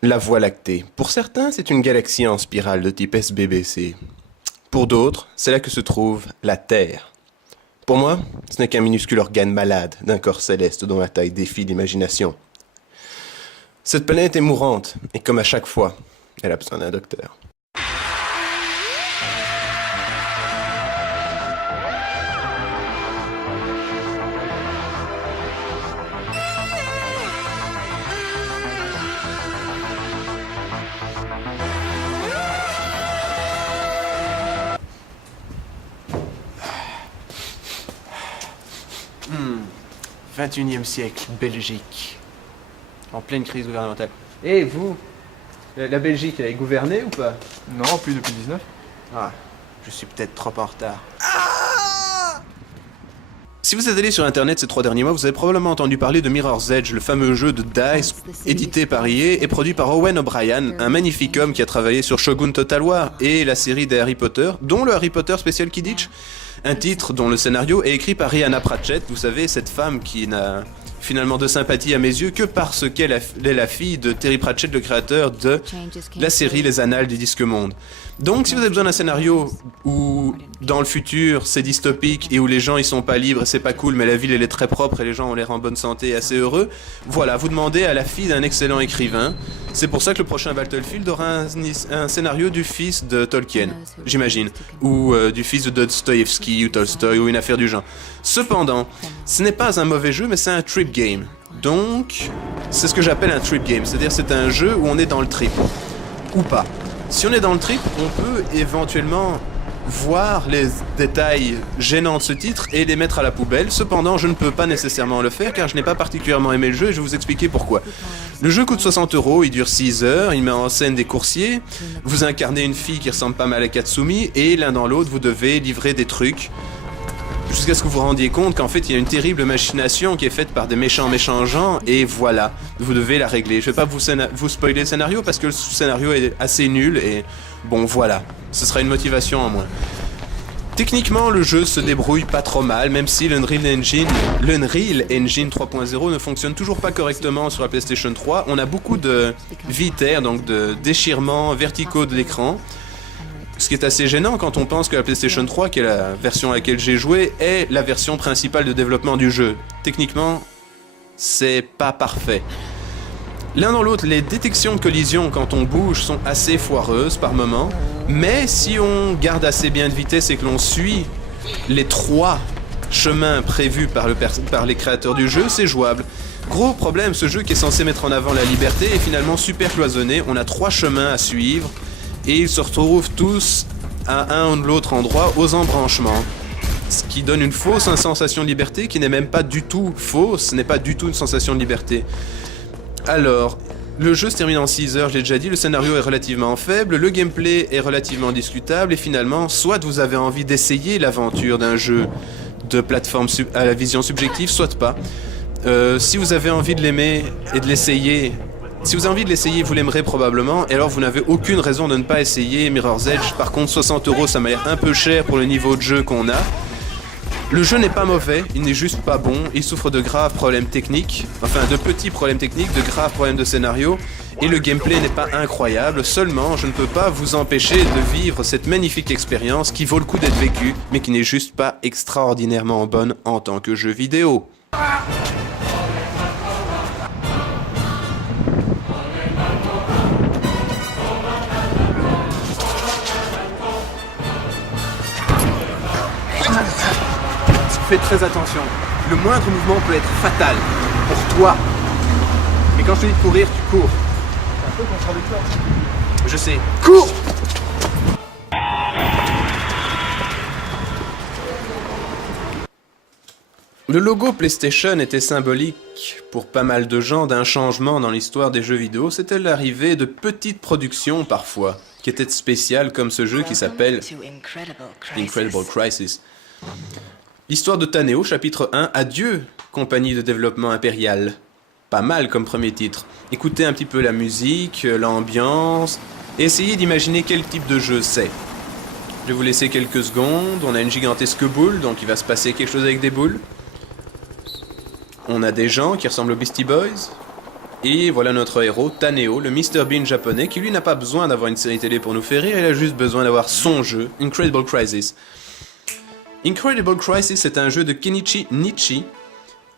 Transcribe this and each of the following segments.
La Voie lactée. Pour certains, c'est une galaxie en spirale de type SBBC. Pour d'autres, c'est là que se trouve la Terre. Pour moi, ce n'est qu'un minuscule organe malade d'un corps céleste dont la taille défie l'imagination. Cette planète est mourante, et comme à chaque fois, elle a besoin d'un docteur. Hmm. 21e siècle, Belgique. En pleine crise gouvernementale. Et vous, la Belgique, elle est gouvernée ou pas? Non, plus depuis 19. Ah, je suis peut-être trop en retard. Si vous êtes allé sur internet ces 3 derniers mois, vous avez probablement entendu parler de Mirror's Edge, le fameux jeu de DICE, édité par EA et produit par Owen O'Brien, un magnifique homme qui a travaillé sur Shogun Total War et la série des Harry Potter, dont le Harry Potter Special Quidditch, un titre dont le scénario est écrit par Rhianna Pratchett, vous savez, cette femme qui n'a finalement de sympathie à mes yeux que parce qu'elle est la fille de Terry Pratchett, le créateur de la série Les Annales du Disque Monde. Donc si vous avez besoin d'un scénario où dans le futur c'est dystopique et où les gens ils sont pas libres et c'est pas cool mais la ville elle est très propre et les gens ont l'air en bonne santé et assez heureux, voilà, vous demandez à la fille d'un excellent écrivain. C'est pour ça que le prochain Battlefield aura un scénario du fils de Tolkien, j'imagine, ou du fils de Dostoïevski ou Tolstoï ou une affaire du genre. Cependant, ce n'est pas un mauvais jeu mais c'est un trip game. Donc, c'est ce que j'appelle un trip game, c'est-à-dire c'est un jeu où on est dans le trip, ou pas. Si on est dans le trip, on peut éventuellement voir les détails gênants de ce titre et les mettre à la poubelle. Cependant, je ne peux pas nécessairement le faire car je n'ai pas particulièrement aimé le jeu et je vais vous expliquer pourquoi. Le jeu coûte 60€, il dure 6 heures, il met en scène des coursiers, vous incarnez une fille qui ressemble pas mal à Katsumi et l'un dans l'autre vous devez livrer des trucs jusqu'à ce que vous vous rendiez compte qu'en fait il y a une terrible machination qui est faite par des méchants gens et voilà, vous devez la régler. Je vais pas vous spoiler le scénario parce que le scénario est assez nul et bon voilà, ce sera une motivation en moins. Techniquement le jeu se débrouille pas trop mal même si l'Unreal Engine 3.0 ne fonctionne toujours pas correctement sur la PlayStation 3. On a beaucoup de vitter, donc de déchirements verticaux de l'écran. Ce qui est assez gênant quand on pense que la PlayStation 3, qui est la version à laquelle j'ai joué, est la version principale de développement du jeu. Techniquement, c'est pas parfait. L'un dans l'autre, les détections de collision quand on bouge sont assez foireuses par moment, mais si on garde assez bien de vitesse et que l'on suit les 3 chemins prévus par les créateurs du jeu, c'est jouable. Gros problème, ce jeu qui est censé mettre en avant la liberté est finalement super cloisonné, on a 3 chemins à suivre, et ils se retrouvent tous à un ou l'autre endroit aux embranchements. Ce qui donne une fausse sensation de liberté qui n'est même pas du tout fausse, ce n'est pas du tout une sensation de liberté. Alors, le jeu se termine en 6 heures, je l'ai déjà dit, le scénario est relativement faible, le gameplay est relativement discutable et finalement, soit vous avez envie d'essayer l'aventure d'un jeu de plateforme à la vision subjective, soit pas. Si vous avez envie de l'aimer et de l'essayer, si vous avez envie de l'essayer, vous l'aimerez probablement, et alors vous n'avez aucune raison de ne pas essayer Mirror's Edge. Par contre, 60€, ça m'a l'air un peu cher pour le niveau de jeu qu'on a. Le jeu n'est pas mauvais, il n'est juste pas bon, il souffre de graves problèmes techniques, enfin de petits problèmes techniques, de graves problèmes de scénario, et le gameplay n'est pas incroyable, seulement je ne peux pas vous empêcher de vivre cette magnifique expérience qui vaut le coup d'être vécue, mais qui n'est juste pas extraordinairement bonne en tant que jeu vidéo. Fais très attention, le moindre mouvement peut être fatal pour toi. Et quand je te dis de courir, tu cours. C'est un peu contradictoire. Je sais. Cours! Le logo PlayStation était symbolique pour pas mal de gens d'un changement dans l'histoire des jeux vidéo. C'était l'arrivée de petites productions parfois, qui étaient spéciales comme ce jeu qui s'appelle Incredible Crisis. L'histoire de Taneo, chapitre 1, Adieu, compagnie de développement impériale. Pas mal comme premier titre. Écoutez un petit peu la musique, l'ambiance, et essayez d'imaginer quel type de jeu c'est. Je vais vous laisser quelques secondes, on a une gigantesque boule, donc il va se passer quelque chose avec des boules. On a des gens qui ressemblent aux Beastie Boys. Et voilà notre héros, Taneo, le Mr. Bean japonais, qui lui n'a pas besoin d'avoir une série télé pour nous faire rire, il a juste besoin d'avoir son jeu, Incredible Crisis. Incredible Crisis est un jeu de Kenichi Nishi,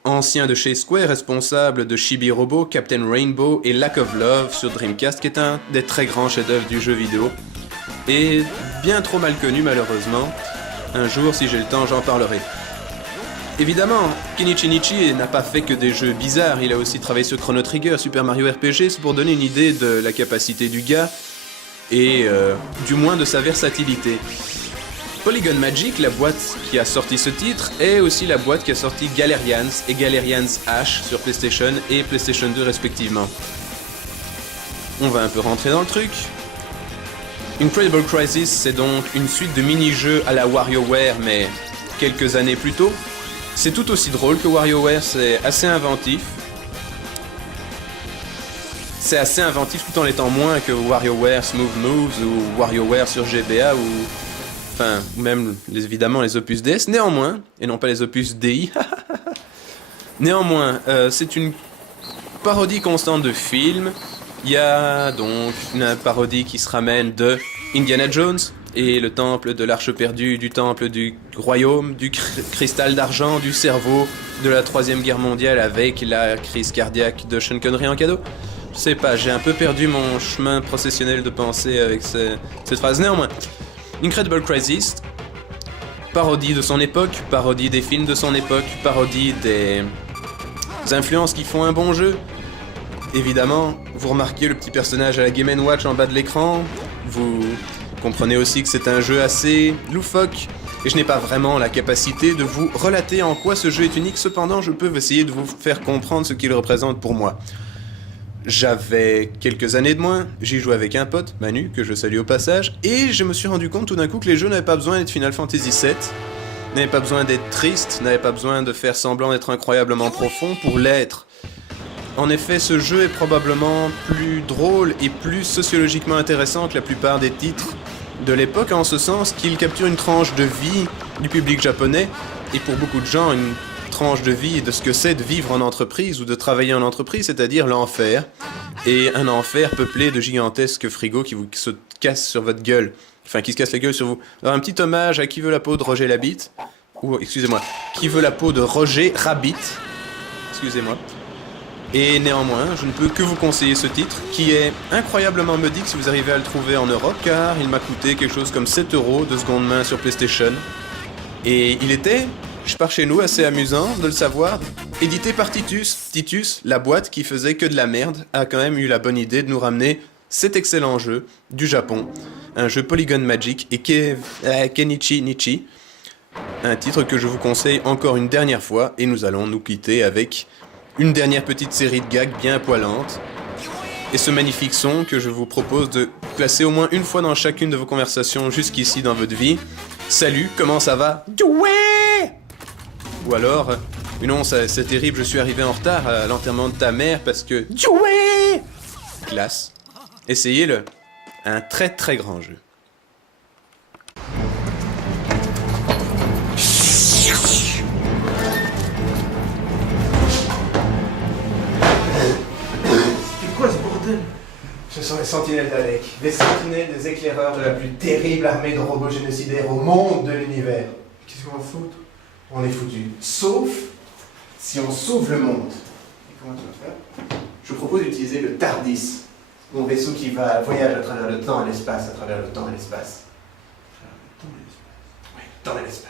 ancien de chez Square, responsable de Chibi Robo, Captain Rainbow et Lack of Love sur Dreamcast, qui est un des très grands chefs-d'œuvre du jeu vidéo, et bien trop mal connu malheureusement. Un jour, si j'ai le temps, j'en parlerai. Évidemment, Kenichi Nishi n'a pas fait que des jeux bizarres, il a aussi travaillé sur Chrono Trigger, Super Mario RPG, c'est pour donner une idée de la capacité du gars, et du moins de sa versatilité. Polygon Magic, la boîte qui a sorti ce titre, est aussi la boîte qui a sorti Galerians et Galerians H sur PlayStation et PlayStation 2 respectivement. On va un peu rentrer dans le truc. Incredible Crisis, c'est donc une suite de mini-jeux à la WarioWare, mais quelques années plus tôt. C'est tout aussi drôle que WarioWare, c'est assez inventif. C'est assez inventif tout en étant moins que WarioWare Smooth Moves ou WarioWare sur GBA ou... Enfin, même évidemment les opus DS. Néanmoins, et non pas les opus DI, néanmoins, c'est une parodie constante de films. Il y a donc une parodie qui se ramène de Indiana Jones et le temple de l'Arche perdue, du temple du royaume, du cristal d'argent, du cerveau de la 3e guerre mondiale avec la crise cardiaque de Sean Connery en cadeau. Je sais pas, j'ai un peu perdu mon chemin processionnel de pensée avec cette phrase. Néanmoins, Incredible Crisis, parodie de son époque, parodie des films de son époque, parodie des influences qui font un bon jeu. Évidemment, vous remarquez le petit personnage à la Game & Watch en bas de l'écran, vous comprenez aussi que c'est un jeu assez loufoque, et je n'ai pas vraiment la capacité de vous relater en quoi ce jeu est unique, cependant je peux essayer de vous faire comprendre ce qu'il représente pour moi. J'avais quelques années de moins, j'y jouais avec un pote, Manu, que je salue au passage, et je me suis rendu compte tout d'un coup que les jeux n'avaient pas besoin d'être Final Fantasy VII, n'avaient pas besoin d'être tristes, n'avaient pas besoin de faire semblant d'être incroyablement profond pour l'être. En effet, ce jeu est probablement plus drôle et plus sociologiquement intéressant que la plupart des titres de l'époque, en ce sens qu'il capture une tranche de vie du public japonais, et pour beaucoup de gens, une tranche de vie de ce que c'est de vivre en entreprise ou de travailler en entreprise, c'est-à-dire l'enfer, et un enfer peuplé de gigantesques frigos qui se cassent sur votre gueule, enfin qui se cassent la gueule sur vous. Alors un petit hommage à Qui veut la peau de Roger Rabbit, ou excusez-moi, Qui veut la peau de Roger Rabbit, excusez-moi. Et néanmoins, je ne peux que vous conseiller ce titre, qui est incroyablement modique si vous arrivez à le trouver en Europe, car il m'a coûté quelque chose comme 7 € de seconde main sur PlayStation. Et il était, je pars chez nous, assez amusant de le savoir, édité par Titus. Titus, la boîte qui faisait que de la merde, a quand même eu la bonne idée de nous ramener cet excellent jeu du Japon, un jeu Polygon Magic et Kenichi Nishi, un titre que je vous conseille encore une dernière fois, et nous allons nous quitter avec une dernière petite série de gags bien poilantes, et ce magnifique son que je vous propose de placer au moins une fois dans chacune de vos conversations jusqu'ici dans votre vie. Salut, comment ça va? Ouais! Ou alors, non, c'est terrible, je suis arrivé en retard à l'enterrement de ta mère parce que... Ouais! Classe. Essayez-le. Un très très grand jeu. Ce sont les sentinelles d'Alec, les sentinelles des éclaireurs de la plus terrible armée de robots génocidaires au monde de l'univers. Qu'est-ce qu'on va foutre? On est foutu. Sauf si on sauve le monde. Et comment tu vas faire? Je vous propose d'utiliser le TARDIS, mon vaisseau qui voyage à travers le temps et l'espace, à travers le temps et l'espace. Oui, le temps et l'espace.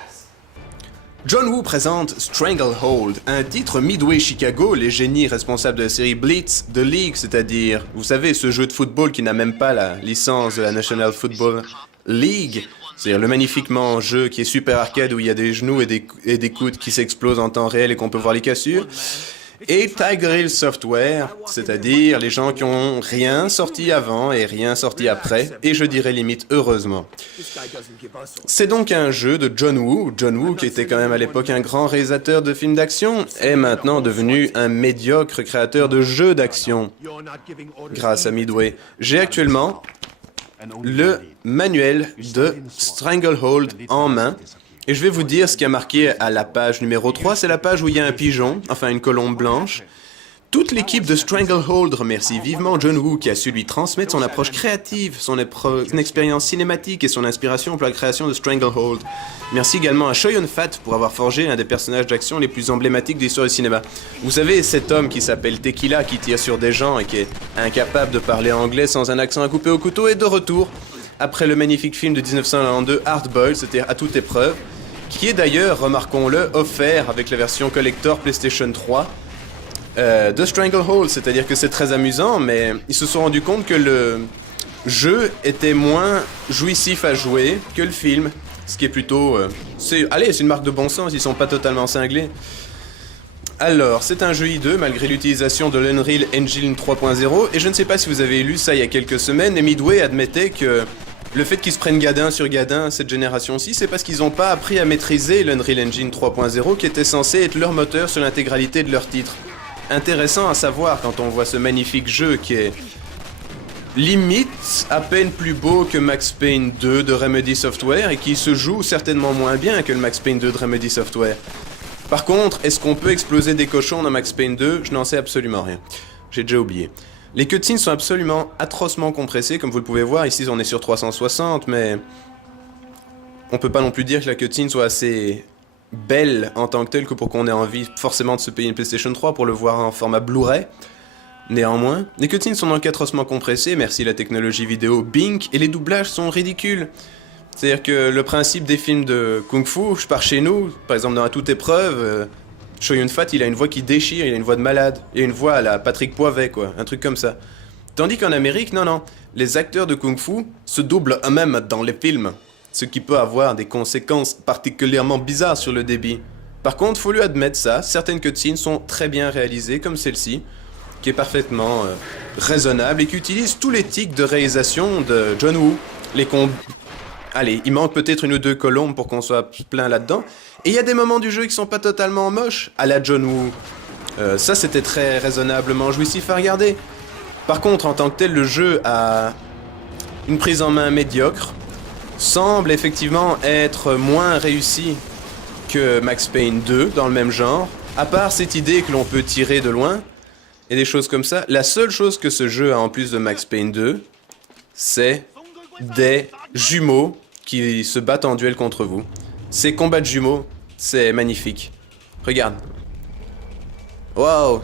John Woo présente Stranglehold, un titre Midway Chicago, les génies responsables de la série Blitz de League, c'est-à-dire, vous savez, ce jeu de football qui n'a même pas la licence de la National Football League, c'est-à-dire le magnifiquement jeu qui est super arcade où il y a des genoux et des coudes qui s'explosent en temps réel et qu'on peut voir les cassures. Et Tiger Hill Software, c'est-à-dire les gens qui ont rien sorti avant et rien sorti après, et je dirais limite heureusement. C'est donc un jeu de John Woo qui était quand même à l'époque un grand réalisateur de films d'action, est maintenant devenu un médiocre créateur de jeux d'action. Grâce à Midway, j'ai actuellement le manuel de Stranglehold en main. Et je vais vous dire ce qui a marqué à la page numéro 3, c'est la page où il y a un pigeon, enfin une colombe blanche, Toute l'équipe de Stranglehold remercie vivement John Woo qui a su lui transmettre son approche créative, son expérience cinématique et son inspiration pour la création de Stranglehold. Merci également à Choi Yun-fat pour avoir forgé l'un des personnages d'action les plus emblématiques de l'histoire du cinéma. Vous savez, cet homme qui s'appelle Tequila, qui tire sur des gens et qui est incapable de parler anglais sans un accent à couper au couteau, est de retour après le magnifique film de 1992 Hard Boiled, c'était à toute épreuve, qui est d'ailleurs, remarquons-le, offert avec la version collector PlayStation 3 de Stranglehold, c'est-à-dire que c'est très amusant, mais ils se sont rendus compte que le jeu était moins jouissif à jouer que le film, ce qui est plutôt... c'est une marque de bon sens, ils sont pas totalement cinglés. Alors, c'est un jeu hideux malgré l'utilisation de l'Unreal Engine 3.0, et je ne sais pas si vous avez lu ça il y a quelques semaines, et Midway admettait que le fait qu'ils se prennent gadin sur gadin cette génération-ci, c'est parce qu'ils n'ont pas appris à maîtriser l'Unreal Engine 3.0 qui était censé être leur moteur sur l'intégralité de leurs titres. Intéressant à savoir quand on voit ce magnifique jeu qui est limite à peine plus beau que Max Payne 2 de Remedy Software et qui se joue certainement moins bien que le Max Payne 2 de Remedy Software. Par contre, est-ce qu'on peut exploser des cochons dans Max Payne 2 ? Je n'en sais absolument rien. J'ai déjà oublié. Les cutscenes sont absolument atrocement compressées, comme vous le pouvez voir. Ici, on est sur 360, mais on peut pas non plus dire que la cutscene soit assez belle en tant que telle que pour qu'on ait envie forcément de se payer une PlayStation 3 pour le voir en format Blu-ray. Néanmoins, les cutscenes sont donc atrocement compressées, merci la technologie vidéo Bing, et les doublages sont ridicules. C'est-à-dire que le principe des films de Kung Fu, je pars chez nous, par exemple dans À toute épreuve, Choi Yun-fat, il a une voix qui déchire, il a une voix de malade, il a une voix à la Patrick Poivet, quoi, un truc comme ça. Tandis qu'en Amérique, non, les acteurs de Kung Fu se doublent eux-mêmes dans les films, ce qui peut avoir des conséquences particulièrement bizarres sur le débit. Par contre, faut lui admettre ça, certaines cutscenes sont très bien réalisées, comme celle-ci, qui est parfaitement raisonnable et qui utilise tous les tics de réalisation de John Woo. Allez, il manque peut-être une ou deux colombes pour qu'on soit plein là-dedans. Et il y a des moments du jeu qui sont pas totalement moches, à la John Woo. Ça, c'était très raisonnablement jouissif à regarder. Par contre, en tant que tel, le jeu a une prise en main médiocre, semble effectivement être moins réussi que Max Payne 2 dans le même genre, à part cette idée que l'on peut tirer de loin, et des choses comme ça. La seule chose que ce jeu a en plus de Max Payne 2, c'est des jumeaux qui se battent en duel contre vous. Ces combats de jumeaux, c'est magnifique. Regarde. Waouh.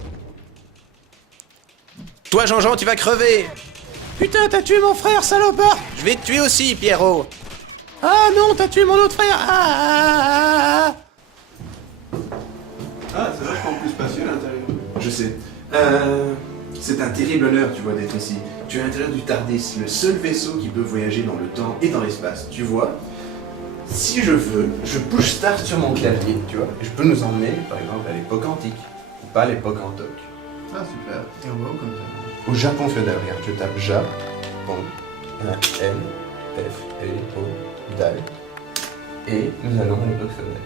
Toi, Jean-Jean, tu vas crever. Putain, t'as tué mon frère, salopard. Je vais te tuer aussi, Pierrot. Ah non, t'as tué mon autre frère. Ah, c'est vachement plus spacieux à l'intérieur. Je sais. C'est un terrible honneur, tu vois, d'être ici. Tu es à l'intérieur du TARDIS, le seul vaisseau qui peut voyager dans le temps et dans l'espace. Tu vois, si je veux, je push start sur mon clavier, tu vois, et je peux nous emmener, par exemple, à l'époque antique, ou pas à l'époque antique. Ah, super. Et on va où comme ça ? Au Japon féodal, regarde, je tape Japon, L, F, L, O, DAL, et nous allons à l'époque féodale.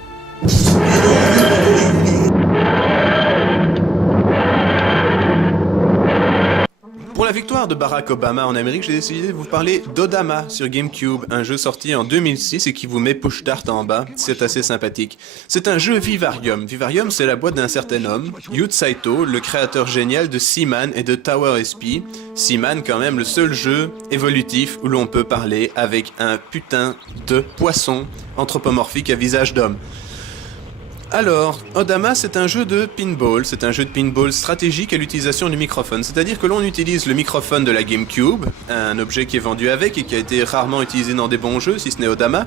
Pour la victoire de Barack Obama en Amérique, j'ai décidé de vous parler d'Odama sur GameCube, un jeu sorti en 2006 et qui vous met push start en bas, c'est assez sympathique. C'est un jeu Vivarium. Vivarium, c'est la boîte d'un certain homme, Yu Saito, le créateur génial de Seaman et de Tower SP. Seaman, quand même, le seul jeu évolutif où l'on peut parler avec un putain de poisson anthropomorphique à visage d'homme. Alors, Odama, c'est un jeu de pinball stratégique à l'utilisation du microphone, c'est-à-dire que l'on utilise le microphone de la GameCube, un objet qui est vendu avec et qui a été rarement utilisé dans des bons jeux, si ce n'est Odama,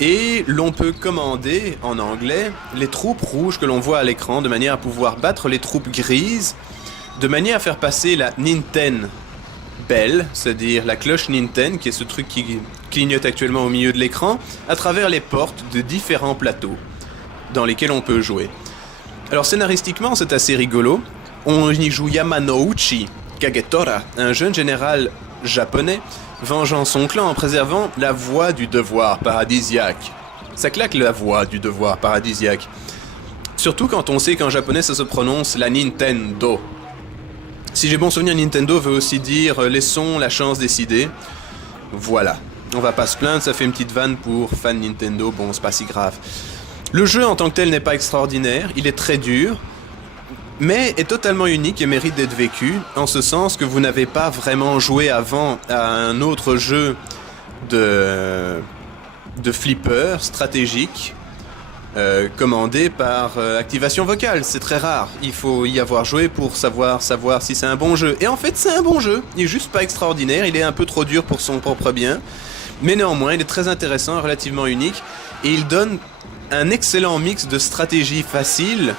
et l'on peut commander, en anglais, les troupes rouges que l'on voit à l'écran, de manière à pouvoir battre les troupes grises, de manière à faire passer la Ninten Bell, c'est-à-dire la cloche Ninten, qui est ce truc qui clignote actuellement au milieu de l'écran, à travers les portes de différents plateaux dans lesquels on peut jouer. Alors scénaristiquement, c'est assez rigolo. On y joue Yamanouchi Kagetora, un jeune général japonais vengeant son clan en préservant la voie du devoir paradisiaque. Ça claque, la voie du devoir paradisiaque. Surtout quand on sait qu'en japonais ça se prononce la Nintendo. Si j'ai bon souvenir, Nintendo veut aussi dire laissons la chance décider. Voilà. On va pas se plaindre, ça fait une petite vanne pour fans Nintendo, bon c'est pas si grave. Le jeu en tant que tel n'est pas extraordinaire, il est très dur. mais est totalement unique et mérite d'être vécu, en ce sens que vous n'avez pas vraiment joué avant à un autre jeu de flipper stratégique commandé par Activation Vocale. C'est très rare, il faut y avoir joué pour savoir si c'est un bon jeu. Et en fait c'est un bon jeu, il est juste pas extraordinaire, il est un peu trop dur pour son propre bien, mais néanmoins il est très intéressant, relativement unique, et il donne un excellent mix de stratégie facile,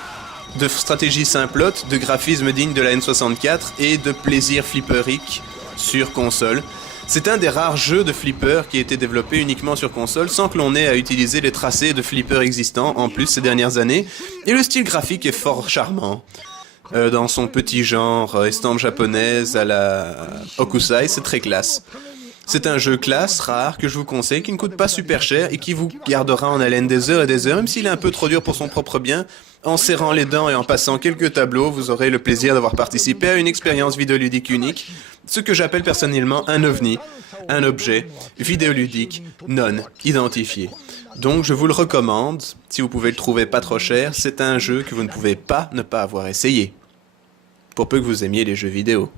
de stratégie simplote, de graphisme digne de la N64 et de plaisir flipperique sur console. C'est un des rares jeux de flipper qui a été développé uniquement sur console sans que l'on ait à utiliser les tracés de flipper existants en plus ces dernières années. Et le style graphique est fort charmant. Dans son petit genre estampe japonaise à la Hokusai, c'est très classe. C'est un jeu classe, rare, que je vous conseille, qui ne coûte pas super cher et qui vous gardera en haleine des heures et des heures, même s'il est un peu trop dur pour son propre bien. En serrant les dents et en passant quelques tableaux, vous aurez le plaisir d'avoir participé à une expérience vidéoludique unique, ce que j'appelle personnellement un ovni, un objet vidéoludique non identifié. Donc je vous le recommande, si vous pouvez le trouver pas trop cher, c'est un jeu que vous ne pouvez pas ne pas avoir essayé, pour peu que vous aimiez les jeux vidéo.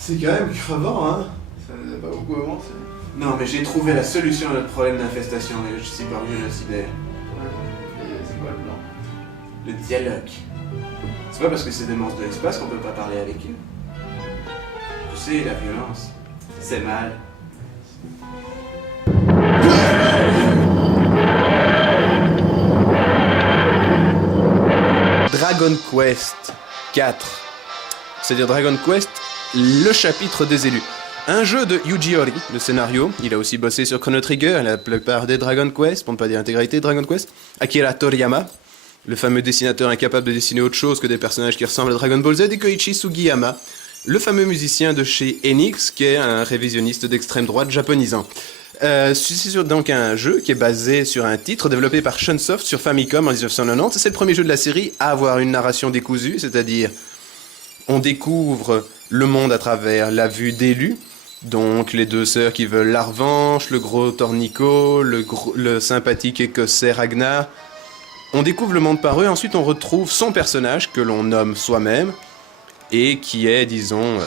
C'est quand même crevant, hein? Ça nous a pas beaucoup avancé. Non, mais j'ai trouvé la solution à notre problème d'infestation et je suis parvenu génocidaire. Et c'est quoi le plan? Le dialogue. C'est pas parce que c'est des monstres de l'espace qu'on peut pas parler avec eux. Tu sais, la violence, c'est mal. Dragon Quest 4. C'est-à-dire Dragon Quest, le chapitre des élus. Un jeu de Yuji Horii, le scénario. Il a aussi bossé sur Chrono Trigger, la plupart des Dragon Quest, pour ne pas dire l'intégralité de Dragon Quest. Akira Toriyama, le fameux dessinateur incapable de dessiner autre chose que des personnages qui ressemblent à Dragon Ball Z, et Koichi Sugiyama, le fameux musicien de chez Enix, qui est un révisionniste d'extrême droite japonisant. C'est donc un jeu qui est basé sur un titre développé par Shunsoft sur Famicom en 1990. C'est le premier jeu de la série à avoir une narration décousue, c'est-à-dire on découvre le monde à travers la vue d'élus, donc les deux sœurs qui veulent la revanche, le gros Tornico, le sympathique écossais Ragnar. On découvre le monde par eux, ensuite on retrouve son personnage que l'on nomme soi-même et qui est, disons,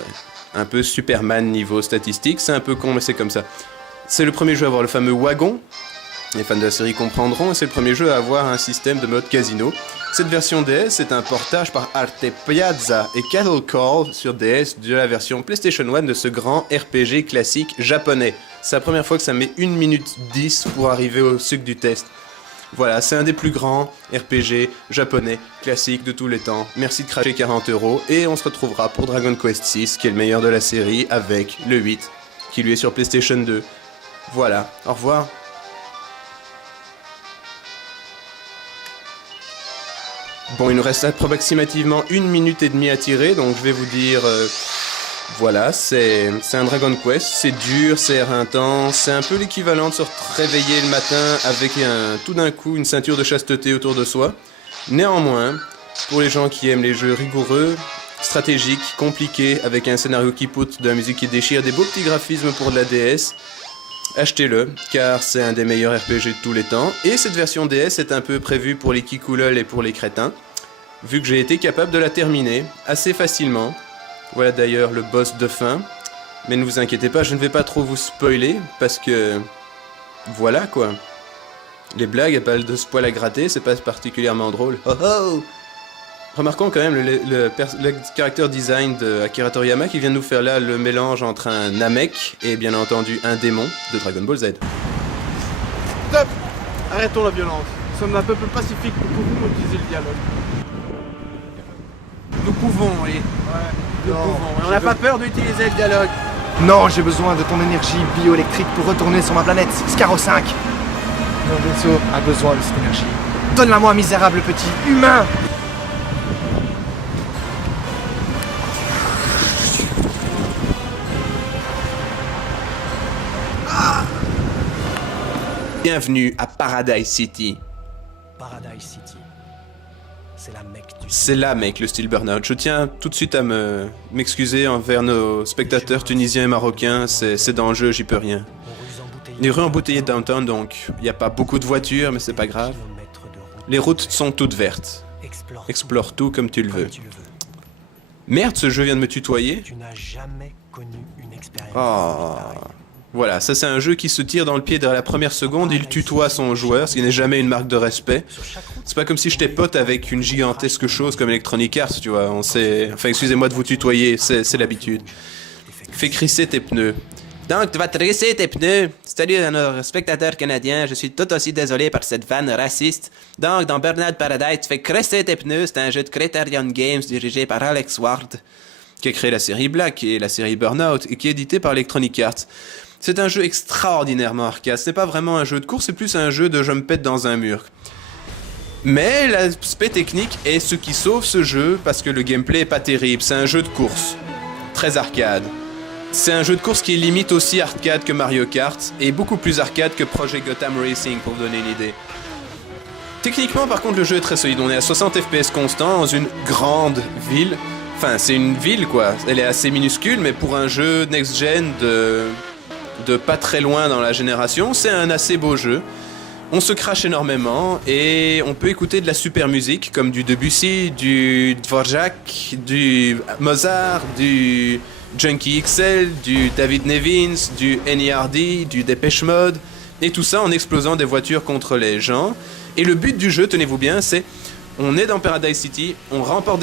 un peu Superman niveau statistique. C'est un peu con mais c'est comme ça. C'est le premier jeu à avoir le fameux wagon, les fans de la série comprendront, et c'est le premier jeu à avoir un système de mode casino. Cette version DS est un portage par Arte Piazza et Cattle Call sur DS de la version PlayStation 1 de ce grand RPG classique japonais. C'est la première fois que ça met 1 minute 10 pour arriver au sucre du test. Voilà, c'est un des plus grands RPG japonais classiques de tous les temps. Merci de cracher 40 € et on se retrouvera pour Dragon Quest 6 qui est le meilleur de la série avec le 8 qui lui est sur PlayStation 2. Voilà, au revoir. Bon, il nous reste approximativement 1 minute et demie à tirer, donc je vais vous dire... voilà, c'est un Dragon Quest, c'est dur, c'est éreintant, c'est un peu l'équivalent de se réveiller le matin avec tout d'un coup une ceinture de chasteté autour de soi. Néanmoins, pour les gens qui aiment les jeux rigoureux, stratégiques, compliqués, avec un scénario qui poutre, de la musique qui déchire, des beaux petits graphismes pour de la DS, achetez-le, car c'est un des meilleurs RPG de tous les temps. Et cette version DS est un peu prévue pour les kikoulol et pour les crétins, vu que j'ai été capable de la terminer assez facilement. Voilà d'ailleurs le boss de fin. Mais ne vous inquiétez pas, je ne vais pas trop vous spoiler, parce que... voilà quoi. Les blagues à pas de ce poil à gratter, c'est pas particulièrement drôle. Oh oh! Remarquons quand même le character design de Akira Toriyama qui vient de nous faire là le mélange entre un Namek et bien entendu un démon de Dragon Ball Z. Stop! Arrêtons la violence. Nous sommes un peuple pacifique, nous pouvons utiliser le dialogue. Nous pouvons, oui. Ouais. Nous pouvons. Et on n'a pas peur d'utiliser le dialogue. Non, j'ai besoin de ton énergie bioélectrique pour retourner sur ma planète, Scaro 5. Mon vaisseau a besoin de cette énergie. Donne-la-moi, misérable petit humain. Bienvenue à Paradise City. Paradise City. C'est la Mecque du... C'est là, mec, le style burnout. Je tiens tout de suite à m'excuser envers nos spectateurs tunisiens et marocains. C'est dans le jeu, j'y peux rien. On ruse en Les rues embouteillées de downtown, donc il n'y a pas beaucoup de voitures, mais c'est pas grave. Les routes sont toutes vertes. Explore tout comme tu le veux. Merde, ce jeu vient de me tutoyer. Tu n'as jamais connu une expérience. Oh. Voilà, ça c'est un jeu qui se tire dans le pied dès la première seconde, il tutoie son joueur, ce qui n'est jamais une marque de respect. C'est pas comme si j'étais pote avec une gigantesque chose comme Electronic Arts, tu vois, on sait... Enfin, excusez-moi de vous tutoyer, c'est l'habitude. Fais crisser tes pneus. Donc, tu vas trisser tes pneus. Salut à nos spectateurs canadiens, je suis tout aussi désolé par cette vanne raciste. Donc, dans Burnout Paradise, tu fais crisser tes pneus, c'est un jeu de Criterion Games dirigé par Alex Ward, qui a créé la série Black et la série Burnout, et qui est édité par Electronic Arts. C'est un jeu extraordinairement arcade, ce n'est pas vraiment un jeu de course, c'est plus un jeu de je me pète dans un mur. Mais l'aspect technique est ce qui sauve ce jeu, parce que le gameplay est pas terrible, c'est un jeu de course, très arcade. C'est un jeu de course qui est limite aussi arcade que Mario Kart, et beaucoup plus arcade que Project Gotham Racing, pour vous donner une idée. Techniquement, par contre, le jeu est très solide, on est à 60 FPS constant, dans une grande ville. Enfin, c'est une ville, quoi, elle est assez minuscule, mais pour un jeu next-gen de pas très loin dans la génération, c'est un assez beau jeu. On se crache énormément et on peut écouter de la super musique comme du Debussy, du Dvorak, du Mozart, du Junkie XL, du David Nevins, du NERD, du Depeche Mode et tout ça en explosant des voitures contre les gens. Et le but du jeu, tenez-vous bien, c'est on est dans Paradise City, on remporte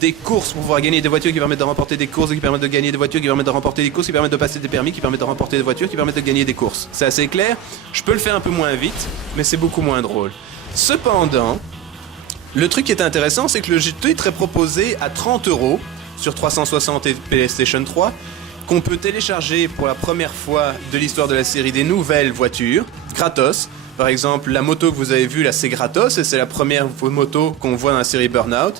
des courses pour pouvoir gagner des voitures qui permettent de remporter des courses, qui permettent de gagner des voitures, qui permettent de remporter des courses, qui permettent de passer des permis, qui permettent de remporter des voitures, qui permettent de gagner des courses. C'est assez clair, je peux le faire un peu moins vite, mais c'est beaucoup moins drôle. Cependant, le truc qui est intéressant, c'est que le titre est proposé à 30€ sur 360 et PlayStation 3, qu'on peut télécharger pour la première fois de l'histoire de la série des nouvelles voitures, gratos. Par exemple, la moto que vous avez vue là, c'est gratos et c'est la première moto qu'on voit dans la série Burnout.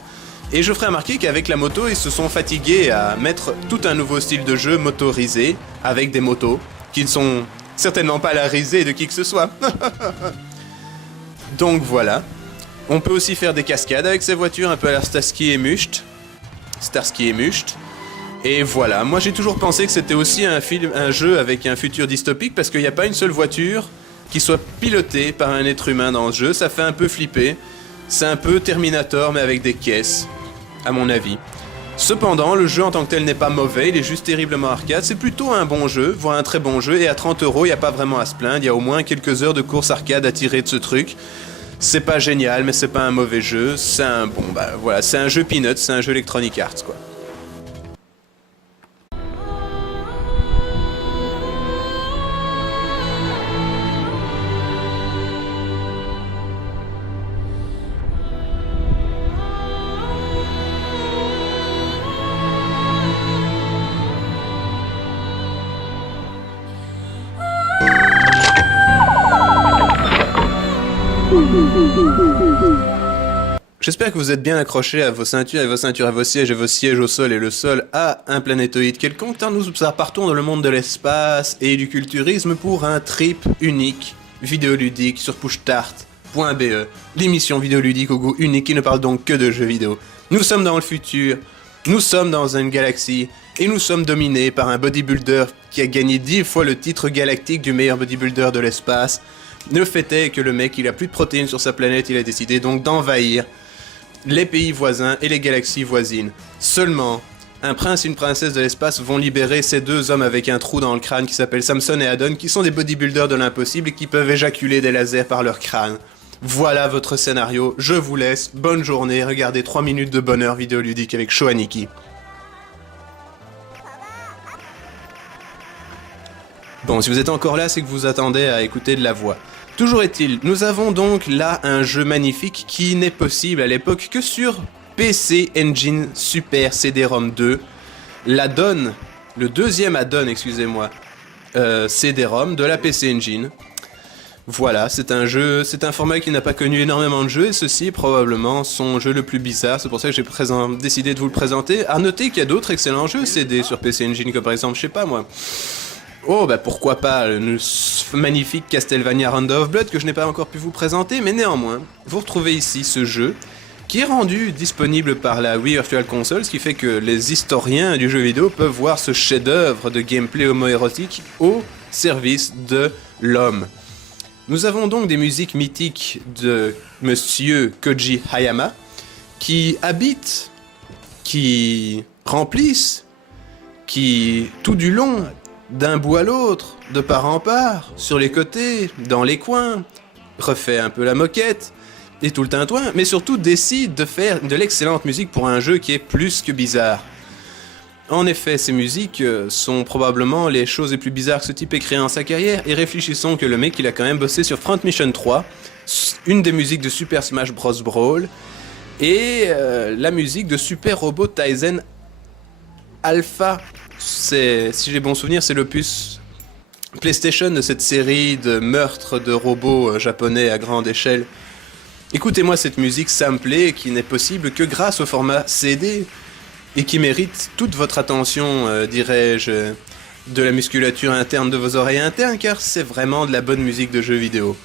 Et je ferai remarquer qu'avec la moto, ils se sont fatigués à mettre tout un nouveau style de jeu motorisé avec des motos qui ne sont certainement pas la risée de qui que ce soit. Donc voilà. On peut aussi faire des cascades avec ces voitures, un peu à la Starsky et Hutch. Et voilà, moi j'ai toujours pensé que c'était aussi un jeu avec un futur dystopique parce qu'il n'y a pas une seule voiture qui soit piloté par un être humain dans le jeu, ça fait un peu flipper. C'est un peu Terminator mais avec des caisses, à mon avis. Cependant, le jeu en tant que tel n'est pas mauvais, il est juste terriblement arcade. C'est plutôt un bon jeu, voire un très bon jeu, et à 30€, il n'y a pas vraiment à se plaindre. Il y a au moins quelques heures de course arcade à tirer de ce truc. C'est pas génial, mais c'est pas un mauvais jeu. C'est un bon, voilà, c'est un jeu Peanuts, c'est un jeu Electronic Arts, quoi. J'espère que vous êtes bien accrochés à vos ceintures à vos sièges au sol et le sol à un planétoïde quelconque. Tant nous partons dans le monde de l'espace et du culturisme pour un trip unique, vidéoludique sur pushtart.be, l'émission vidéoludique au goût unique qui ne parle donc que de jeux vidéo. Nous sommes dans le futur, nous sommes dans une galaxie et nous sommes dominés par un bodybuilder qui a gagné 10 fois le titre galactique du meilleur bodybuilder de l'espace. Le fait est que le mec, il a plus de protéines sur sa planète, il a décidé donc d'envahir les pays voisins et les galaxies voisines. Seulement, un prince et une princesse de l'espace vont libérer ces deux hommes avec un trou dans le crâne qui s'appellent Samson et Adon, qui sont des bodybuilders de l'impossible et qui peuvent éjaculer des lasers par leur crâne. Voilà votre scénario, je vous laisse, bonne journée, regardez 3 minutes de bonheur vidéoludique avec Shoaniki. Bon, si vous êtes encore là, c'est que vous attendez à écouter de la voix. Toujours est-il, nous avons donc là un jeu magnifique qui n'est possible à l'époque que sur PC Engine Super CD-ROM 2. L'add-on, le deuxième add-on, excusez-moi, CD-ROM de la PC Engine. Voilà, c'est un jeu, c'est un format qui n'a pas connu énormément de jeux et ceci est probablement son jeu le plus bizarre, c'est pour ça que j'ai décidé de vous le présenter. À noter qu'il y a d'autres excellents jeux CD sur PC Engine, comme par exemple, je sais pas moi... Oh, bah pourquoi pas le magnifique Castlevania Round of Blood que je n'ai pas encore pu vous présenter, mais néanmoins, vous retrouvez ici ce jeu qui est rendu disponible par la Wii Virtual Console, ce qui fait que les historiens du jeu vidéo peuvent voir ce chef-d'œuvre de gameplay homoérotique au service de l'homme. Nous avons donc des musiques mythiques de Monsieur Koji Hayama qui habitent, qui remplissent, qui tout du long, d'un bout à l'autre, de part en part, sur les côtés, dans les coins, refait un peu la moquette et tout le tintouin, mais surtout décide de faire de l'excellente musique pour un jeu qui est plus que bizarre. En effet, ces musiques sont probablement les choses les plus bizarres que ce type ait créées en sa carrière, et réfléchissons que le mec il a quand même bossé sur Front Mission 3, une des musiques de Super Smash Bros. Brawl, et la musique de Super Robot Taisen Alpha. Si j'ai bon souvenir, c'est l'opus PlayStation de cette série de meurtres de robots japonais à grande échelle. Écoutez-moi cette musique samplée qui n'est possible que grâce au format CD et qui mérite toute votre attention, dirais-je, de la musculature interne de vos oreilles internes, car c'est vraiment de la bonne musique de jeu vidéo.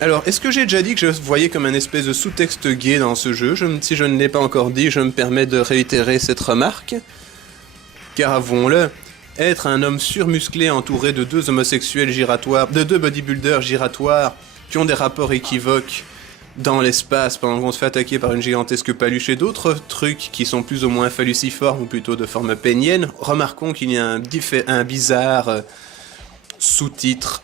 Alors, est-ce que j'ai déjà dit que je voyais comme un espèce de sous-texte gay dans ce jeu? Si je ne l'ai pas encore dit, je me permets de réitérer cette remarque. Car avouons-le, être un homme surmusclé entouré de deux homosexuels giratoires, de deux bodybuilders giratoires qui ont des rapports équivoques dans l'espace pendant qu'on se fait attaquer par une gigantesque paluche et d'autres trucs qui sont plus ou moins phalluciformes ou plutôt de forme pénienne, remarquons qu'il y a un bizarre sous-titre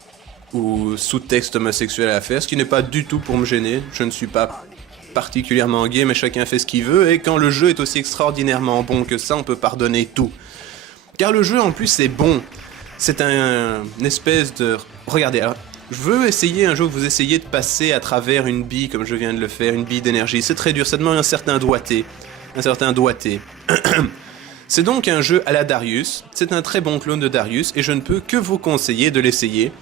ou sous-texte homosexuel à faire, ce qui n'est pas du tout pour me gêner. Je ne suis pas particulièrement gay, mais chacun fait ce qu'il veut, et quand le jeu est aussi extraordinairement bon que ça, on peut pardonner tout. Car le jeu en plus est bon. C'est une espèce de... Regardez, alors, je veux essayer un jour que vous essayez de passer à travers une bille comme je viens de le faire, une bille d'énergie. C'est très dur, ça demande un certain doigté. C'est donc un jeu à la Darius. C'est un très bon clone de Darius et je ne peux que vous conseiller de l'essayer.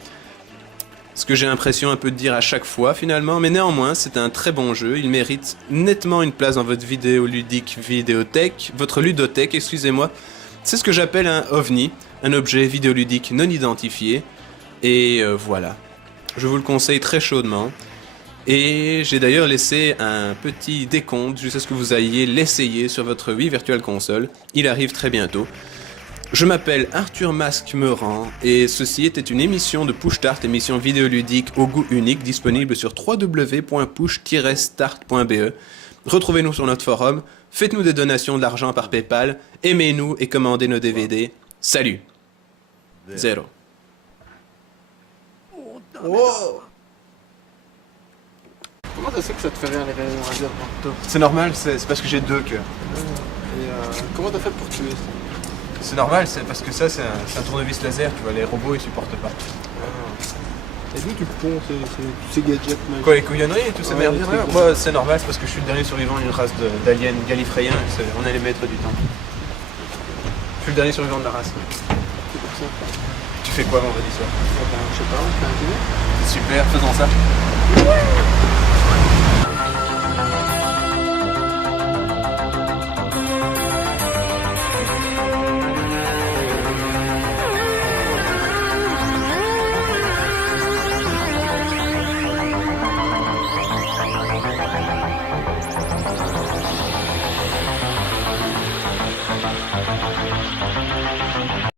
Ce que j'ai l'impression un peu de dire à chaque fois finalement, mais néanmoins c'est un très bon jeu. Il mérite nettement une place dans votre vidéothèque, votre ludothèque, excusez-moi. C'est ce que j'appelle un OVNI, un objet vidéoludique non identifié. Et voilà. Je vous le conseille très chaudement. Et j'ai d'ailleurs laissé un petit décompte jusqu'à ce que vous ayez l'essayer sur votre Wii Virtual Console. Il arrive très bientôt. Je m'appelle Arthur Masque-Meurant et ceci était une émission de Push Start, émission vidéoludique au goût unique, disponible sur www.push-start.be. Retrouvez-nous sur notre forum, faites-nous des donations d'argent par PayPal, aimez-nous et commandez nos DVD. Salut. Zéro. Wow. Comment ça se fait que ça te fait rire les rayons laser dans le top? C'est normal, c'est parce que j'ai deux cœurs. Et comment t'as fait pour tuer ça? C'est normal, c'est parce que ça c'est un tournevis laser, tu vois, les robots ils supportent pas. Et d'où tu ponds ces gadgets magiques? Quoi, les couillonneries et tout ces Ouais, merdes? les trucs, Moi c'est normal, c'est parce que je suis le dernier survivant d'une race d'aliens gallifréens, on est les maîtres du temps. Je suis le dernier survivant de la race. C'est pour ça. Tu fais quoi vendredi soir? Je sais pas, on fait un dîner. Super, faisons ça.